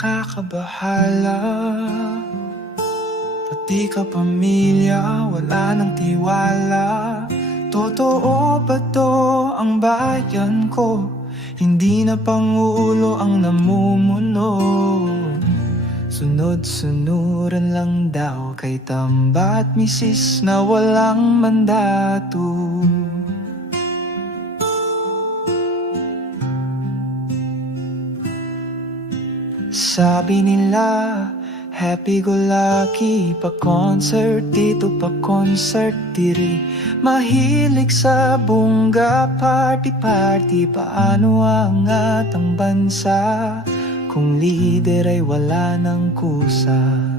nakakabahala. Pati ka pamilya, wala nang tiwala. Totoo ba to ang bayan ko? Hindi na pangulo ang namumuno. Sunod-sunuran lang daw kay Tamba at misis na walang mandato Sabi nila, happy go lucky Pa concert dito, pa concert diri. Mahilig sa bongga, party party Paano ang bansa? Kung leader ay wala ng kusa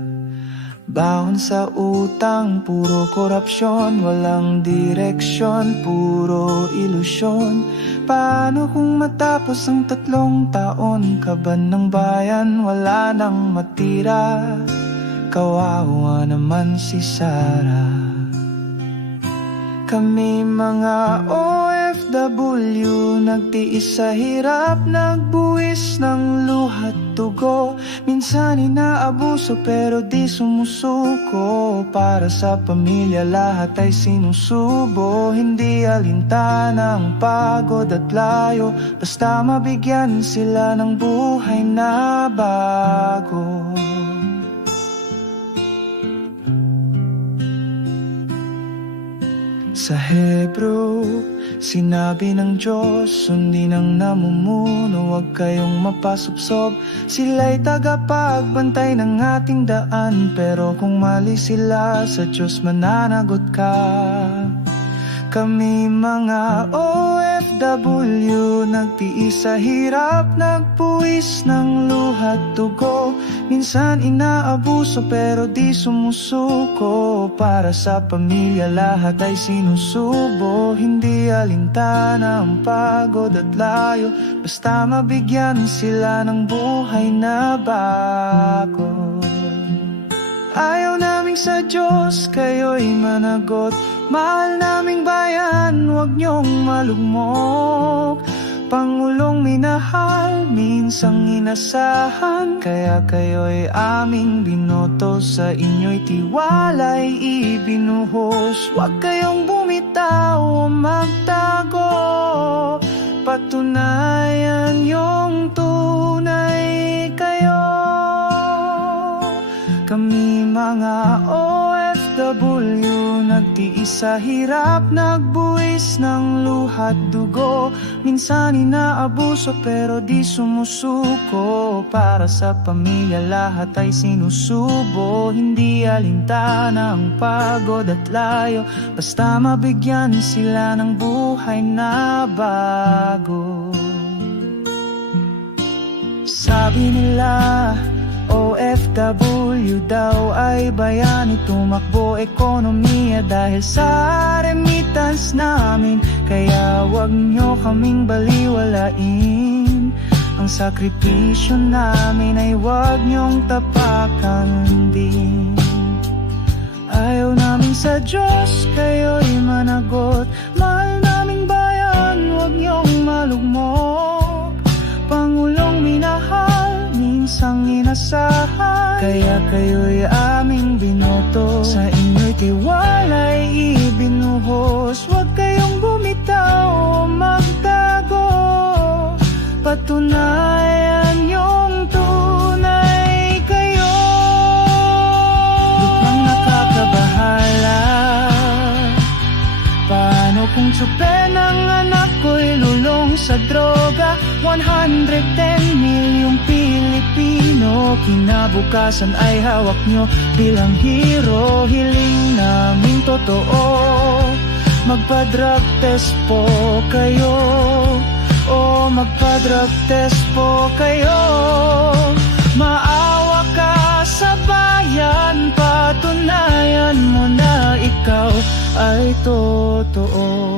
Bahon sa utang, puro korupsyon Walang direksyon, puro ilusyon. Paano kung matapos ang tatlong taon? Kaban ng bayan, wala nang matira. Kawawa naman si Sarah. Kami mga OFW Nagtiis sa hirap, nagbuwis ng luhat dugo. Minsan inaabuso pero di sumusuko. Para sa pamilya lahat ay sinusubo. Hindi alintana ang pagod at layo. Basta mabigyan sila ng buhay na bago. Sa Hebro, sinabi ng Diyos, sundin ang namumuno, huwag kayong mapasupsob. Sila'y tagapagbantay ng ating daan, pero kung mali sila, sa Diyos mananagot ka. Kami mga OFW Nagtiis sa hirap, nagpuwis ng luhat dugo. Minsan inaabuso pero di sumusuko. Para sa pamilya lahat ay sinusubo. Hindi alintana ang pagod at layo. Basta mabigyan sila ng buhay na bago sa Diyos, kayo'y managot. Mahal naming bayan, huwag niyong malugmok. Pangulong minahal, minsang inasahan. Kaya kayo'y aming binoto Sa inyo'y tiwala'y ibinuhos. Huwag kayong bumitaw o magtago. Patunayan yung tunay kami mga OFW Nagtiis hirap, nagbuwis ng luhat dugo. Minsan inaabuso pero di sumusuko. Para sa pamilya lahat ay sinusubo. Hindi alintana ang pagod at layo. Basta mabigyan sila ng buhay na bago. Sabi nila OFW daw ay bayani Tumakbo ekonomiya dahil sa remittance namin. Kaya wag nyo kaming baliwalain. Ang sakripisyo namin ay wag nyong tapakan din. Ayaw namin sa Diyos, kayo'y managot Kaya kayo'y aming binoto. Sa inyo'y tiwala'y ibinuhos. Huwag kayong bumitaw o magtago. Patunayan Paano kung tsupen ang anak ko'y lulong sa droga? 110 milyong Pilipino Kinabukasan ay hawak nyo bilang hero. Hiling namin totoo. Magpa-drug test po kayo. O magpa-drug test po kayo ay totoo